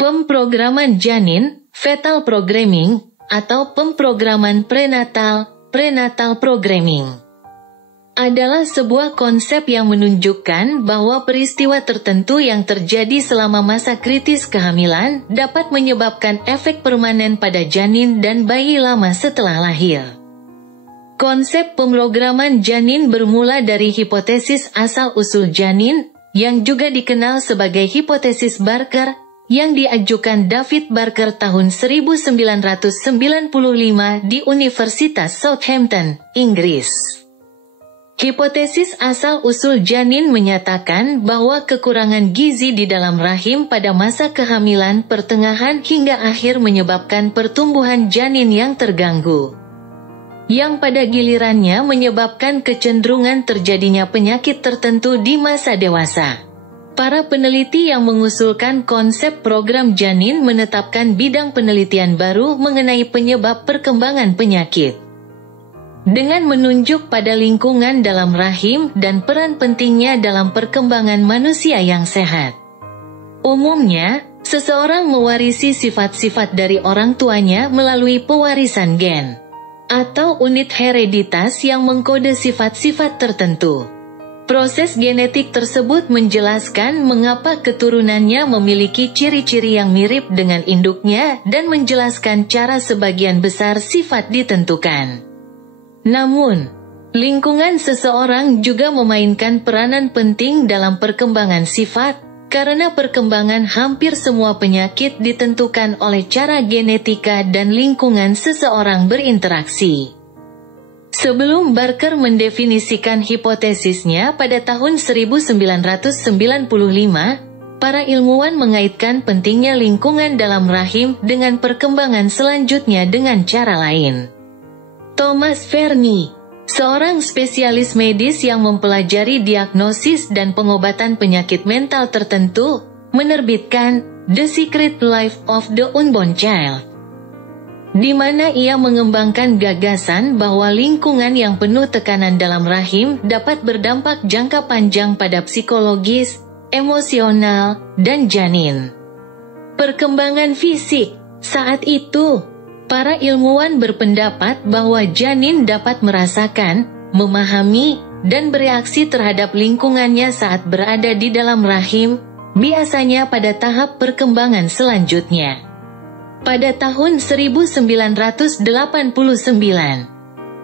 Pemrograman janin, fetal programming, atau pemrograman prenatal, prenatal programming, adalah sebuah konsep yang menunjukkan bahwa peristiwa tertentu yang terjadi selama masa kritis kehamilan dapat menyebabkan efek permanen pada janin dan bayi lama setelah lahir. Konsep pemrograman janin bermula dari hipotesis asal-usul janin, yang juga dikenal sebagai hipotesis Barker, yang diajukan David Barker tahun 1995 di Universitas Southampton, Inggris. Hipotesis asal-usul janin menyatakan bahwa kekurangan gizi di dalam rahim pada masa kehamilan pertengahan hingga akhir menyebabkan pertumbuhan janin yang terganggu, yang pada gilirannya menyebabkan kecenderungan terjadinya penyakit tertentu di masa dewasa. Para peneliti yang mengusulkan konsep program janin menetapkan bidang penelitian baru mengenai penyebab perkembangan penyakit, dengan menunjuk pada lingkungan dalam rahim dan peran pentingnya dalam perkembangan manusia yang sehat. Umumnya, seseorang mewarisi sifat-sifat dari orang tuanya melalui pewarisan gen, atau unit hereditas yang mengkode sifat-sifat tertentu. Proses genetik tersebut menjelaskan mengapa keturunannya memiliki ciri-ciri yang mirip dengan induknya dan menjelaskan cara sebagian besar sifat ditentukan. Namun, lingkungan seseorang juga memainkan peranan penting dalam perkembangan sifat, karena perkembangan hampir semua penyakit ditentukan oleh cara genetika dan lingkungan seseorang berinteraksi. Sebelum Barker mendefinisikan hipotesisnya pada tahun 1995, para ilmuwan mengaitkan pentingnya lingkungan dalam rahim dengan perkembangan selanjutnya dengan cara lain. Thomas Fernie, seorang spesialis medis yang mempelajari diagnosis dan pengobatan penyakit mental tertentu, menerbitkan The Secret Life of the Unborn Child, di mana ia mengembangkan gagasan bahwa lingkungan yang penuh tekanan dalam rahim dapat berdampak jangka panjang pada psikologis, emosional, dan janin. Perkembangan fisik. Saat itu, para ilmuwan berpendapat bahwa janin dapat merasakan, memahami, dan bereaksi terhadap lingkungannya saat berada di dalam rahim, biasanya pada tahap perkembangan selanjutnya. Pada tahun 1989,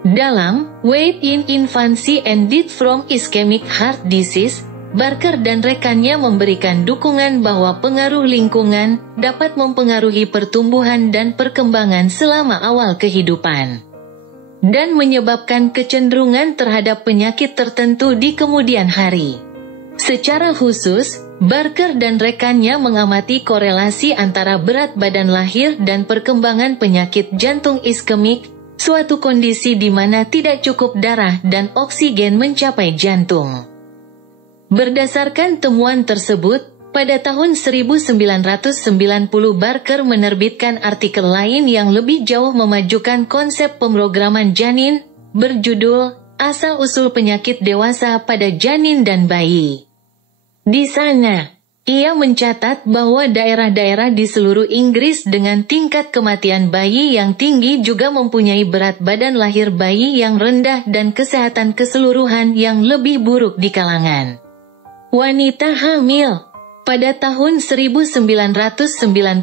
dalam Weight in Infancy and Death from Ischemic Heart Disease, Barker dan rekannya memberikan dukungan bahwa pengaruh lingkungan dapat mempengaruhi pertumbuhan dan perkembangan selama awal kehidupan, dan menyebabkan kecenderungan terhadap penyakit tertentu di kemudian hari. Secara khusus, Barker dan rekannya mengamati korelasi antara berat badan lahir dan perkembangan penyakit jantung iskemik, suatu kondisi di mana tidak cukup darah dan oksigen mencapai jantung. Berdasarkan temuan tersebut, pada tahun 1990 Barker menerbitkan artikel lain yang lebih jauh memajukan konsep pemrograman janin, berjudul Asal-usul penyakit dewasa pada janin dan bayi. Di sana, ia mencatat bahwa daerah-daerah di seluruh Inggris dengan tingkat kematian bayi yang tinggi juga mempunyai berat badan lahir bayi yang rendah dan kesehatan keseluruhan yang lebih buruk di kalangan wanita hamil. Pada tahun 1995,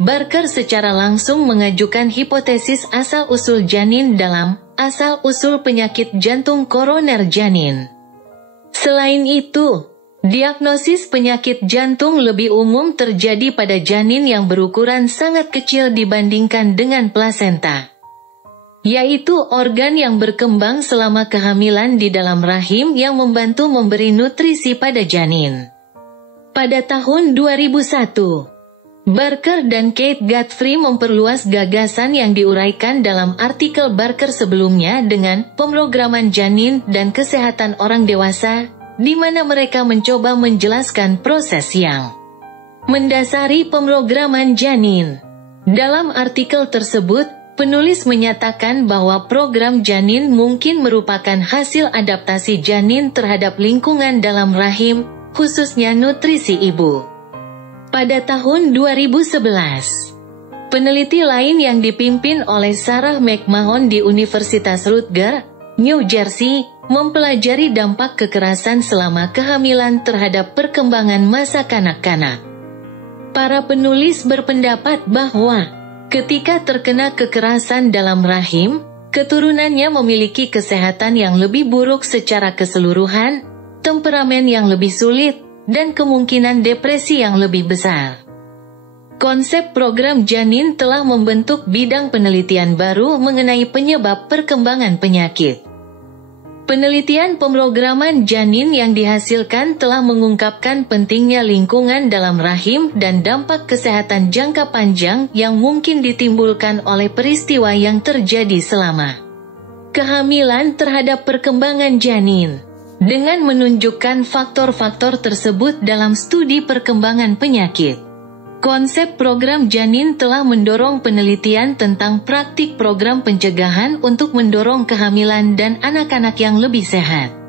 Barker secara langsung mengajukan hipotesis asal-usul janin dalam Asal-usul penyakit jantung koroner janin. Selain itu, diagnosis penyakit jantung lebih umum terjadi pada janin yang berukuran sangat kecil dibandingkan dengan plasenta, yaitu organ yang berkembang selama kehamilan di dalam rahim yang membantu memberi nutrisi pada janin. Pada tahun 2001, Barker dan Kate Guthrie memperluas gagasan yang diuraikan dalam artikel Barker sebelumnya dengan pemrograman janin dan kesehatan orang dewasa, di mana mereka mencoba menjelaskan proses yang mendasari pemrograman janin. Dalam artikel tersebut, penulis menyatakan bahwa program janin mungkin merupakan hasil adaptasi janin terhadap lingkungan dalam rahim, khususnya nutrisi ibu. Pada tahun 2011, peneliti lain yang dipimpin oleh Sarah McMahon di Universitas Rutgers, New Jersey, mempelajari dampak kekerasan selama kehamilan terhadap perkembangan masa kanak-kanak. Para penulis berpendapat bahwa ketika terkena kekerasan dalam rahim, keturunannya memiliki kesehatan yang lebih buruk secara keseluruhan, temperamen yang lebih sulit, dan kemungkinan depresi yang lebih besar. Konsep program janin telah membentuk bidang penelitian baru mengenai penyebab perkembangan penyakit. Penelitian pemrograman janin yang dihasilkan telah mengungkapkan pentingnya lingkungan dalam rahim dan dampak kesehatan jangka panjang yang mungkin ditimbulkan oleh peristiwa yang terjadi selama kehamilan terhadap perkembangan janin. Dengan menunjukkan faktor-faktor tersebut dalam studi perkembangan penyakit, konsep program janin telah mendorong penelitian tentang praktik program pencegahan untuk mendorong kehamilan dan anak-anak yang lebih sehat.